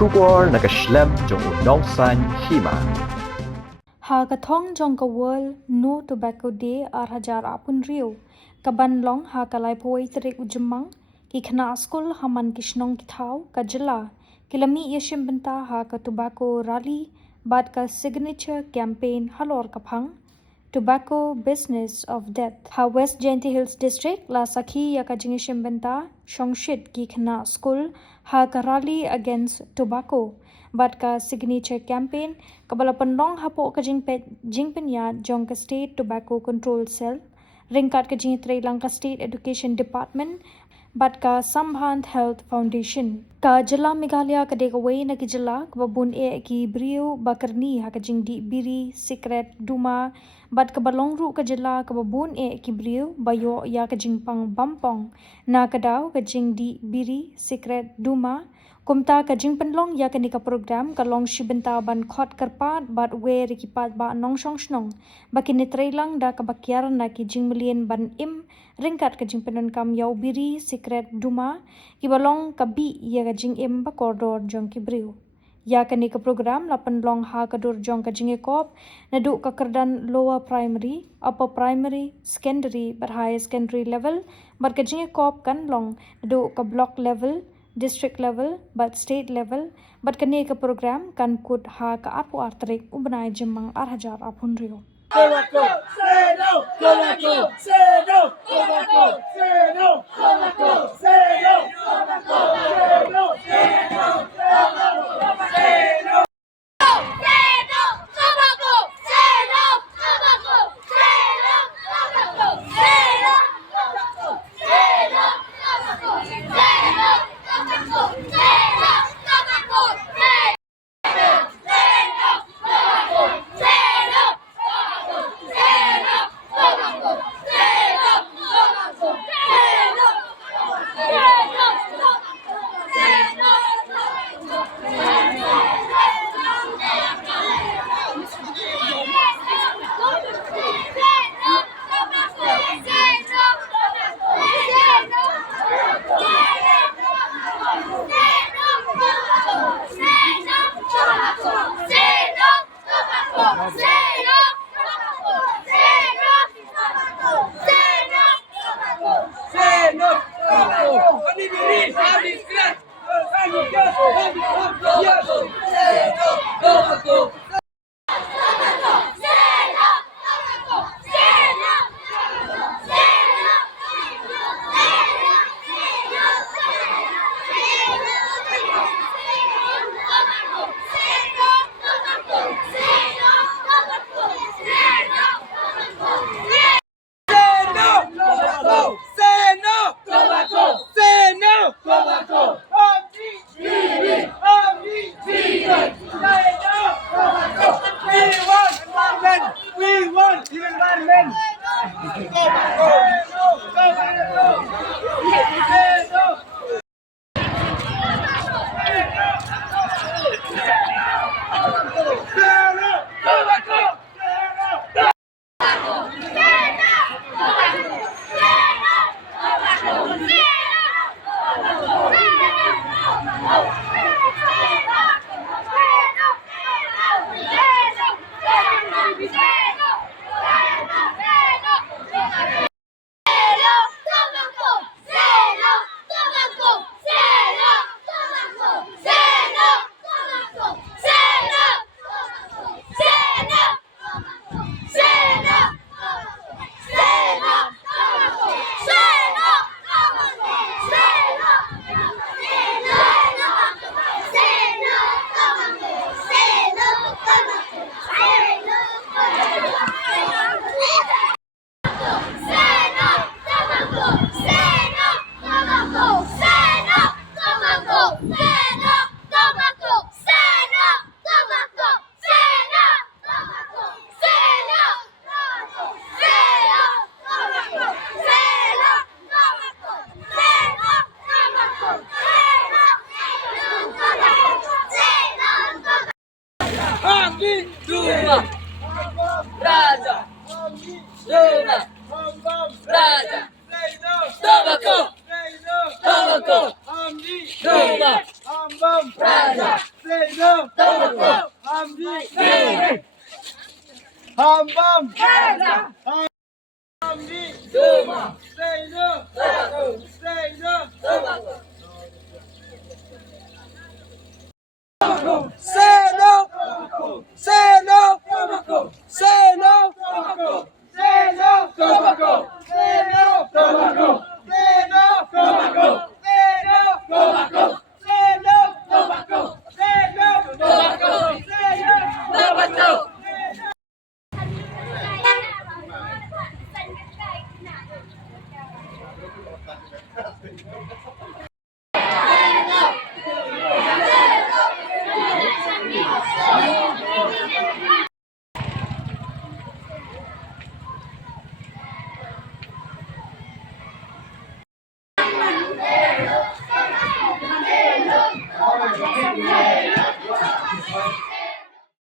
Shubor nakaslem jong unongsan Hima. Hakathong jong ka world no tobacco day arhajar apun rio. Kaban long hakalai poi terik ujemang ki Khynnah Skul haman kishnong kithau kajela. Kilami yeshim benta haka tobacco rally bad ka signature campaign Halor kaphang. Tobacco Business of Death. Ha West Jainti Hills District la sakhi ya ka jingishim benta shongshit ki Khynnah Skul ha ka rally against tobacco. But ka signature campaign kabala pandong hapo ka jingpen ya jong ka state tobacco control cell ringkat ka jing lang ka state education department but ka Sambhant Health Foundation ka jala Meghalaya ka dekaway na ki jala kababun ki Brio bakarni ha ka jing di Biri Siktret Duma but ka balong ru ka jala kababun ki Brio bayo ya ka jing pang bampong na kadaw ka jing di Biri Siktret Duma kumta ka jing penlong ya kani ka program ka long shibenta ban khot karpat bat we rikipat ba nong shong shnong bakini trailang da ka bakyar na ki jing million ban im ringkat ka jing penon kam yau Biri Siktret Duma ki balong ka bi ya ka jing im ba koridor jong ki briu ya kani ka program la penlong ha ka dur jong ka jing ekop na du ka kerdan lower primary upper primary secondary but higher secondary level but ka jing ekop kan long du ka block level district level but state level but kani ka program kan kut ha ka apu artrik ubnai jemang arhajar apun rio Tobacco, say no! Tobacco, say no! Tobacco, say no! Tobacco, say no! Tobacco, say no! Say no! Tobacco, say no! Duma, Raja, Duma, Raja, Tobacco, Duma, Raja. Say no. Tobacco. Hamdi. Hambam. Hamdi. Duma. Say no. Tobacco. Say no. Tobacco. Say no. Say no. Say no. Say no. Tobacco. Say no. Tobacco. Say no. Tobacco. Say no. Tobacco. Say no. Tobacco. Say no. Tobacco. Say no. Tobacco.